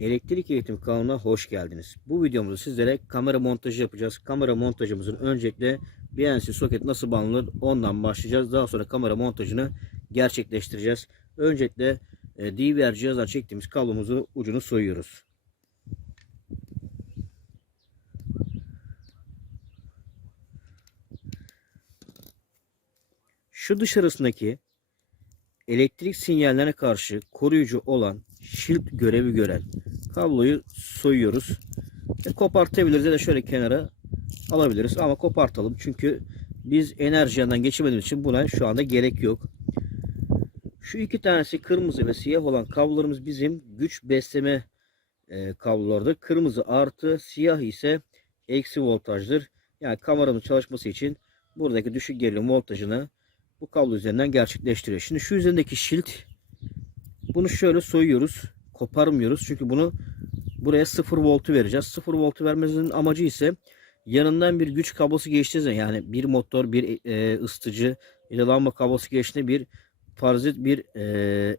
Elektrik Eğitim kanalına hoş geldiniz. Bu videomuzda sizlere kamera montajı yapacağız. Kamera montajımızın öncelikle BNC soket nasıl bağlanır ondan başlayacağız. Daha sonra kamera montajını gerçekleştireceğiz. Öncelikle DVR cihazdan çektiğimiz kablomuzu ucunu soyuyoruz. Şu dışarısındaki elektrik sinyallerine karşı koruyucu olan shield görevi gören kabloyu soyuyoruz. Kopartabiliriz ya da şöyle kenara alabiliriz ama kopartalım çünkü biz enerji yanından geçirmediğimiz için buna şu anda gerek yok. Şu iki tanesi kırmızı ve siyah olan kablolarımız bizim güç besleme kablolardır. Kırmızı artı, siyah ise eksi voltajdır. Yani kameranın çalışması için buradaki düşük gerilim voltajını bu kablo üzerinden gerçekleştiriyor. Şimdi şu üzerindeki shield, bunu şöyle soyuyoruz. Koparmıyoruz. Çünkü bunu buraya 0 voltu vereceğiz. 0 voltu vermemizin amacı ise yanından bir güç kablosu geçtiği zaman, yani bir motor, bir ısıtıcı ya da lamba kablosu geçtiğinde bir parazit bir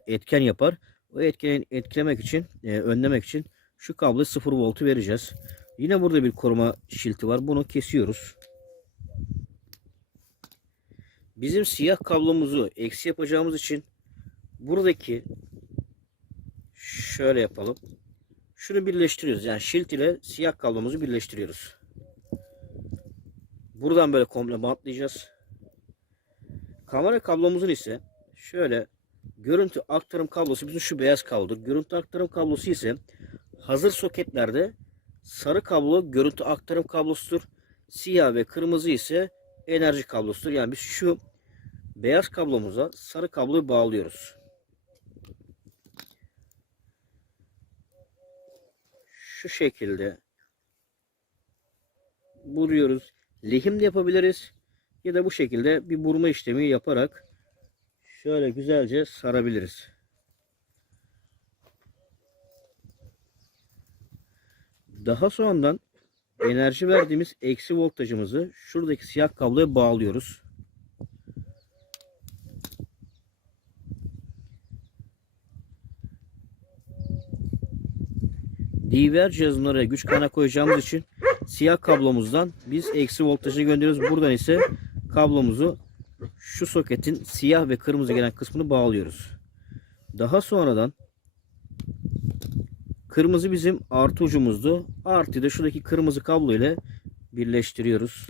etken yapar. O etkeni etkilemek için, önlemek için şu kabloya 0 voltu vereceğiz. Yine burada bir koruma şilti var. Bunu kesiyoruz. Bizim siyah kablomuzu eksi yapacağımız için buradaki şöyle yapalım. Şunu birleştiriyoruz. Yani şilt ile siyah kablomuzu birleştiriyoruz. Buradan böyle komple bantlayacağız. Kamera kablomuzun ise şöyle görüntü aktarım kablosu bizim şu beyaz kablodur. Görüntü aktarım kablosu ise hazır soketlerde sarı kablo görüntü aktarım kablosudur. Siyah ve kırmızı ise enerji kablosudur. Yani biz şu beyaz kablomuza sarı kabloyu bağlıyoruz. Şu şekilde vuruyoruz. Lehim de yapabiliriz. Ya da bu şekilde bir burma işlemi yaparak şöyle güzelce sarabiliriz. Daha sonradan enerji verdiğimiz eksi voltajımızı şuradaki siyah kabloya bağlıyoruz. DVR cihazının oraya güç kaynağı koyacağımız için siyah kablomuzdan biz eksi voltajı gönderiyoruz. Buradan ise kablomuzu şu soketin siyah ve kırmızı gelen kısmını bağlıyoruz. Daha sonradan kırmızı bizim artı ucumuzdu. Artıyı da şuradaki kırmızı kablo ile birleştiriyoruz.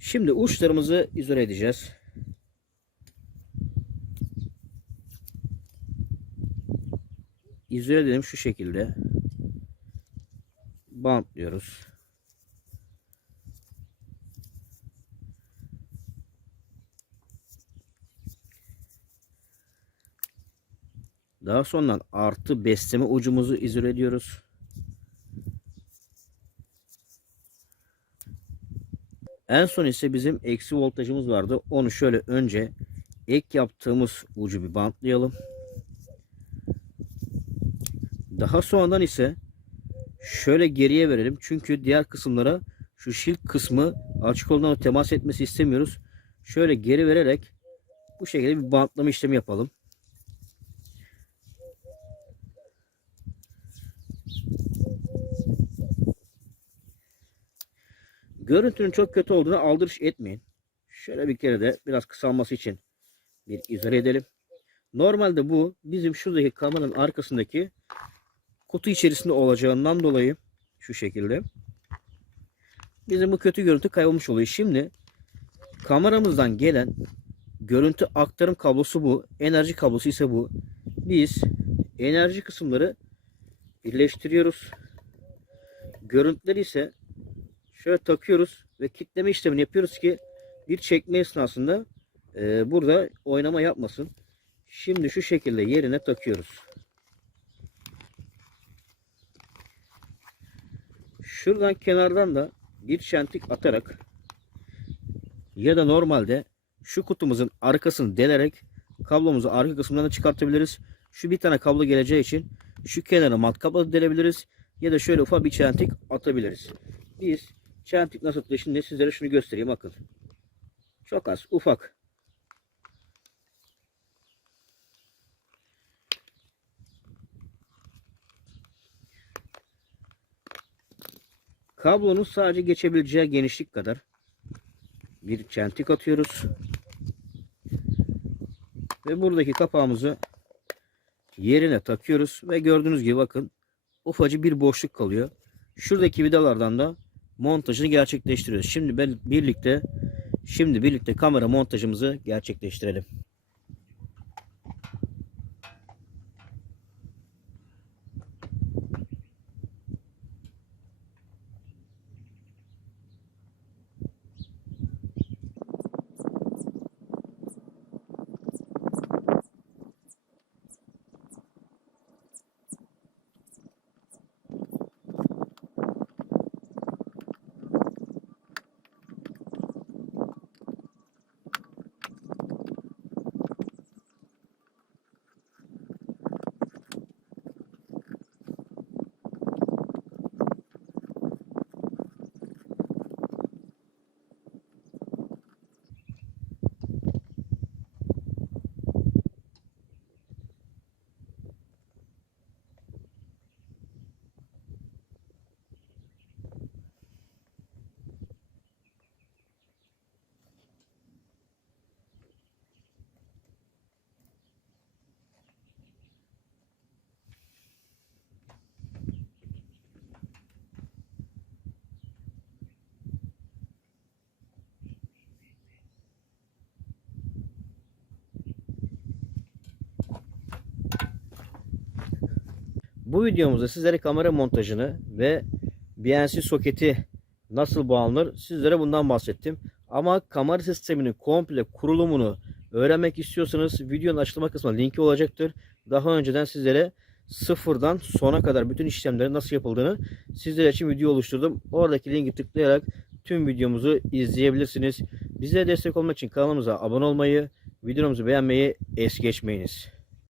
Şimdi uçlarımızı izole edeceğiz. İzole edelim şu şekilde. Bantlıyoruz. Daha sonra artı besleme ucumuzu izole ediyoruz. En son ise bizim eksi voltajımız vardı. Onu şöyle önce ek yaptığımız ucu bir bantlayalım. Daha sonradan ise şöyle geriye verelim. Çünkü diğer kısımlara şu shield kısmı açık olduğundan temas etmesi istemiyoruz. Şöyle geri vererek bu şekilde bir bantlama işlemi yapalım. Görüntünün çok kötü olduğunu aldırış etmeyin. Şöyle bir kere de biraz kısalması için bir izole edelim. Normalde bu bizim şuradaki kameranın arkasındaki kutu içerisinde olacağından dolayı şu şekilde bizim bu kötü görüntü kaybolmuş oluyor. Şimdi kameramızdan gelen görüntü aktarım kablosu bu. Enerji kablosu ise bu. Biz enerji kısımları birleştiriyoruz. Görüntüleri ise şöyle takıyoruz ve kilitleme işlemini yapıyoruz ki bir çekme esnasında burada oynama yapmasın. Şimdi şu şekilde yerine takıyoruz. Şuradan kenardan da bir çentik atarak ya da normalde şu kutumuzun arkasını delerek kablomuzu arka kısmından da çıkartabiliriz. Şu bir tane kablo geleceği için şu kenara matkapla delebiliriz ya da şöyle ufak bir çentik atabiliriz. Biz Çentik nasıl tutuyor? Şimdi sizlere şunu göstereyim, bakın. Çok az, ufak. Kablonun sadece geçebileceği genişlik kadar bir çentik atıyoruz. Ve buradaki kapağımızı yerine takıyoruz. Ve gördüğünüz gibi bakın, ufacık bir boşluk kalıyor. Şuradaki vidalardan da montajını gerçekleştiriyoruz. Şimdi birlikte kamera montajımızı gerçekleştirelim. Bu videomuzda sizlere kamera montajını ve BNC soketi nasıl bağlanır sizlere bundan bahsettim. Ama kamera sisteminin komple kurulumunu öğrenmek istiyorsanız videonun açıklama kısmında linki olacaktır. Daha önceden sizlere sıfırdan sona kadar bütün işlemlerin nasıl yapıldığını sizler için video oluşturdum. Oradaki linki tıklayarak tüm videomuzu izleyebilirsiniz. Bize destek olmak için kanalımıza abone olmayı, videomuzu beğenmeyi es geçmeyiniz.